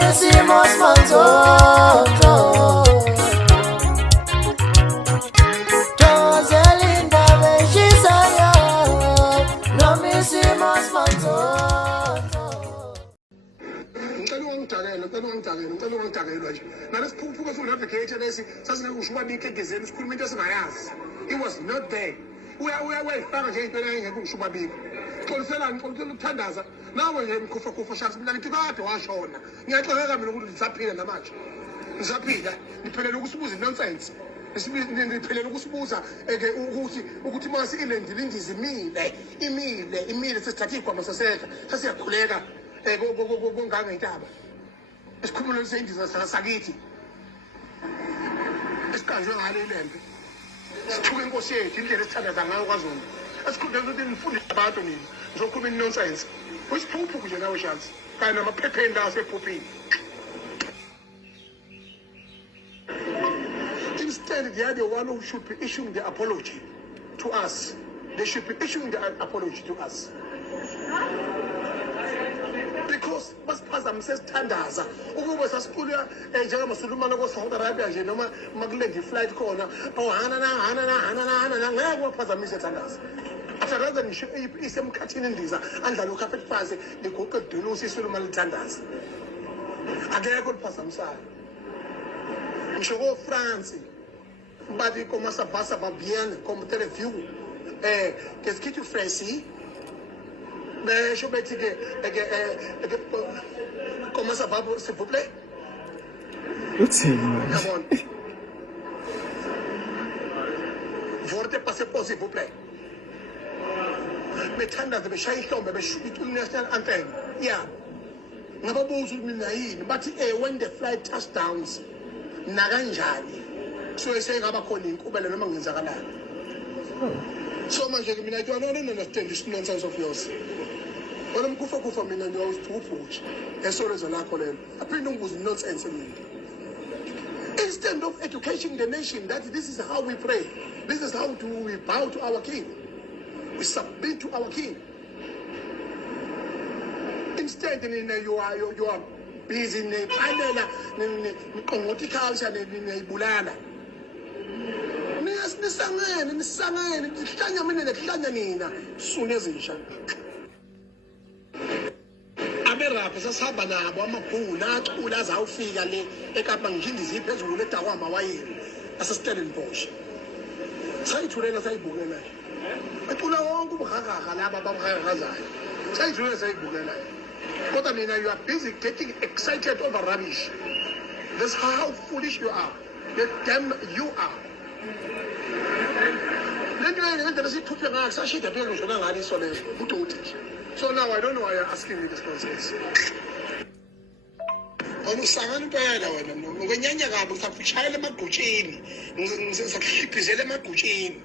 hicimos nosotros. Joselinda Bechisaya, no me hicimos nosotros. Ngicela ungidakela nje. Nalesiphuphuka esingu-navigate lesi sasingakusho ubabikho egezeni sikhuluma into esingayazi. It was not there. Uyayifaka nje into engekho ngisho ubabikho. Xoliselani, xolisela ukuthandaza. Nawe nje mkhufa shazi mina ngithi kade washona. Ngiyaxoleka mina ukuthi ngisaphila namanje. Ngisaphila. Ngiphelele ukusibuza nonsense. Ngiphelele ukusibuza ukuthi mase ilendile indizi imile sesithatha igwama sasedla. Sasiyakhuleka konganga intaba. Isikhumulo sendiza sakithi. Esikanjwe ngale ilembe. Sithuke inkosi yethu indlela esithandaza ngayo kwaZulu. Esikhundleni ukuthi ngifundise abantu mina ngizokhuluma nonsense. Usiphuphu nje nawe shazi. Kanye namaphepheni la asephuphini. Instead, they are the one who should be issuing the apology to us. They should be issuing the apology to us. Because basiphazama sesithandaza ukuba sasikhulula njengamasulumane ko-Saudi Arabia nje noma makulenge iflight khona hana ngeke waphazamise thandaza after ngisho isemkhathini indiza andlala ukhaphethi phasi liguqe edulusi isulumane lithandaza akekho liphazamisayo ngisho ko-France bathi komasa basa babienne comme teleview qu'est-ce que tu fais ici? Mais je me dis comment ça va, s'il vous plaît? Vous êtes passé pour s'il vous plaît. Mais tant de béchaïs tombent, mais je suis tout le national antenne. Yeah. Nababuzu minayin, but when the flight touchdowns, Naranjani. So I say, Rabakoni, Kubel, and Manganzagala. So much I don't understand this nonsense of yours. When I'm kufa mina ndio ufufuchi. Eso rezo lako lelo. Apendo was nonsense in it. Instead of educating the nation that this is how we pray. This is how we bow to our king. We submit to our king. Instead you are busy in the panela, culture, bulana. Nisangene ngihlanya mina nehlanya nina sune ezisha aberapha sasihamba nabo amabhula acula azawufika le eKapa ngijindizi phezulu ledakwama wayini aseStellenbosch sayithulela sayibukela acula wonke ubugagaga laba abamhagazayo sayithulela sayibukela kodwa mina you are busy getting excited over rubbish. That's how foolish you are. The damn you are. So now I don't know why you're asking me this nonsense. Angisangani impela wena nginyanya kabi ngisafishayela emagutsheni ngisakhiphisela emagutsheni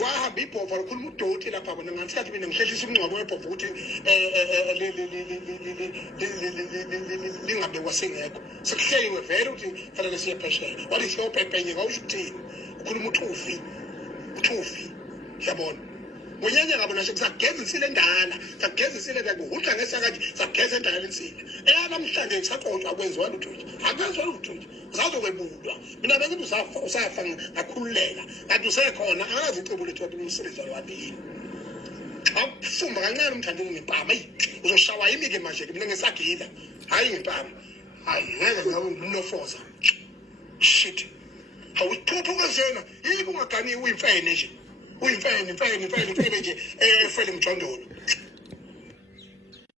wahamba ibhova likhuluma udoti lapha bona ngathathi mina ngihlehlisa umncwabo webhova ukuthi lingabe kwasengekho sekuhleliwe vele ukuthi fanele siye phesheya wathi siyopepenye ngawusho ukuthini ukhuluma uthufi yabona Mwenye ngabona ngisageza insile ndala sageza insile ngakuhudla ngesakathi sageza endala insile namhlanje ngisaqoqa kwenziwa lutho akwenziwa lutho uzazokwebulwa mina bengithi usafa ngakhululeka kanti usekhona akazi icebo lethu umsebenzi walwabini akufumba kancane umthandeni ngempama uzoshawa yimi ke manje mina ngisagila hayi ngempama hayi ngeke ngabe nginofoza shit awuthuphuka zena yini ungagani uyimfene nje uyimfene nje efele mjondolo